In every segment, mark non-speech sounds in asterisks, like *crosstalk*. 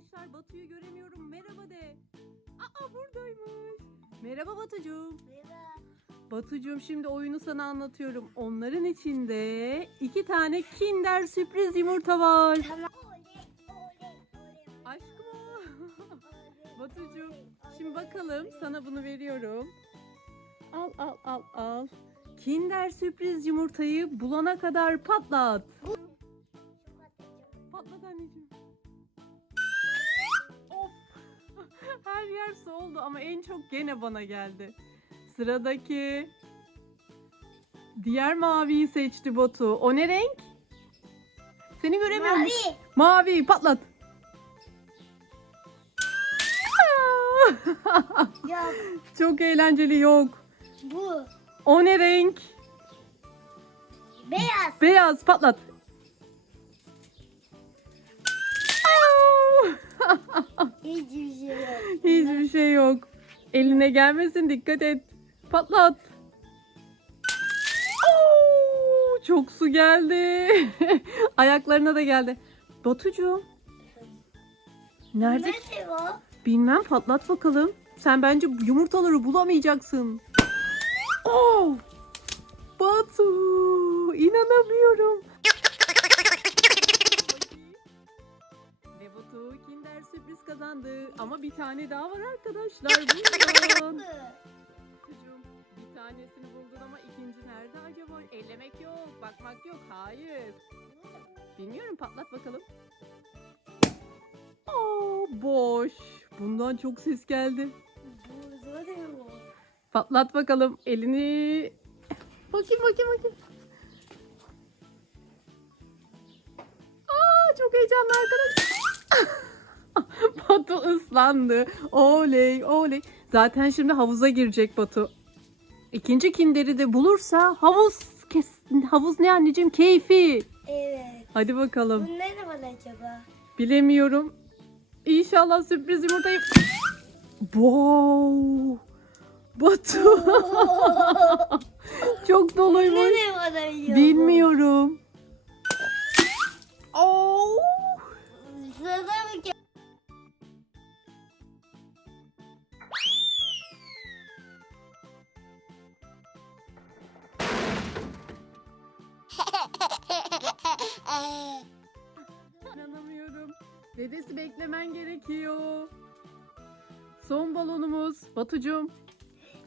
Arkadaşlar Batu'yu göremiyorum. Merhaba de. Aa buradaymış. Merhaba Batucuğum. Batucuğum şimdi oyunu sana anlatıyorum. Onların içinde iki tane Kinder sürpriz yumurta var. Aşkım o. Batucuğum şimdi bakalım sana bunu veriyorum. Al al al al. Kinder sürpriz yumurtayı bulana kadar patlat. Patlat anneciğim. *laughs* Her yer soldu ama en çok gene bana geldi. Sıradaki diğer maviyi seçti Batu. O ne renk? Seni göremiyorum. Mavi. Mavi patlat. Yok *laughs* Çok eğlenceli yok. bu. O ne renk? Beyaz. Beyaz patlat. Eline gelmesin dikkat et. Patlat. Oo, Çok su geldi. *laughs* Ayaklarına da geldi. Batucuğum. Nerede? Nerede o? Bilmem patlat bakalım. Sen bence yumurtaları bulamayacaksın. Oh! Batu! inanamıyorum. Kazandı. Ama bir tane daha var arkadaşlar. Buyurun. Çocuğum bir tanesini buldun ama ikinci nerede acaba? Ellemek yok, bakmak yok. Hayır. Bilmiyorum patlat bakalım. Aa, boş. Bundan çok ses geldi. Patlat bakalım elini. Bakayım bakayım bakayım. Aa çok heyecanlı arkadaşlar. *laughs* Batu ıslandı. Oley oley. Zaten şimdi havuza girecek Batu. İkinci kinderi de bulursa havuz kes havuz ne anneciğim keyfi. Evet. Hadi bakalım. Bu nerede var acaba? Bilemiyorum. İnşallah sürpriz yumurtayı... Wow. Batu. *laughs* Çok doluymuş. nerede var acaba? Bilmiyorum. Oh. Dedesi beklemen gerekiyor. Son balonumuz. Batucuğum.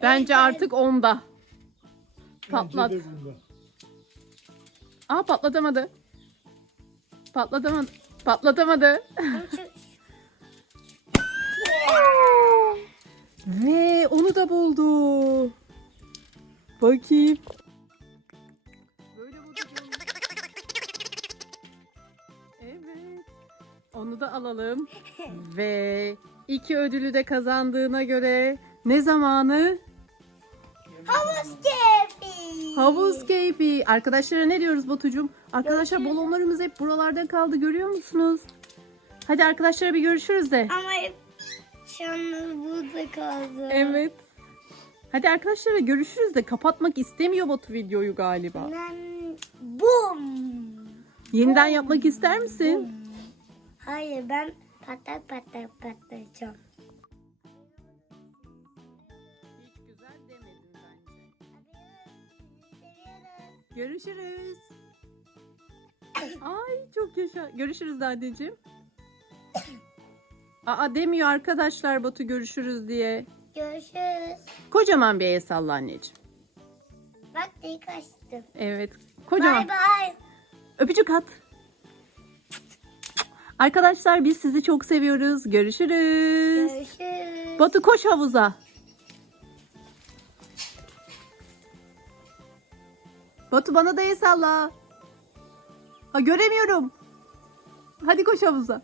Bence Evet. artık onda. Patlat. Bence de bunda. Aa patlatamadı. Patlatamadı. Patlatamadı. *laughs* Ve onu da buldu. Bakayım. Onu da alalım. *laughs* Ve iki ödülü de kazandığına göre ne zamanı? Havuz keyfi. Havuz keyfi. Arkadaşlara ne diyoruz Batucuğum? Arkadaşlar Görüşürüz. balonlarımız hep buralarda kaldı görüyor musunuz? Hadi arkadaşlara bir görüşürüz de. Ama hep şanlı burada kaldı. Evet. Hadi arkadaşlara görüşürüz de kapatmak istemiyor Batu videoyu galiba. Ben bum. Yeniden yapmak ister misin? Hayır ben patlak patlak patlayacağım. Hiç güzel demedin bence. Görüşürüz. Ay çok yaşa. Görüşürüz anneciğim. Aa demiyor arkadaşlar Batu görüşürüz diye. Görüşürüz. Kocaman bir el salla anneciğim. Bak iyi kaçtım. Evet. Kocaman. Bay bay. Öpücük at. Arkadaşlar biz sizi çok seviyoruz. Görüşürüz. Görüşürüz. Batu koş havuza. Batu bana da el salla. Ha göremiyorum. Hadi koş havuza.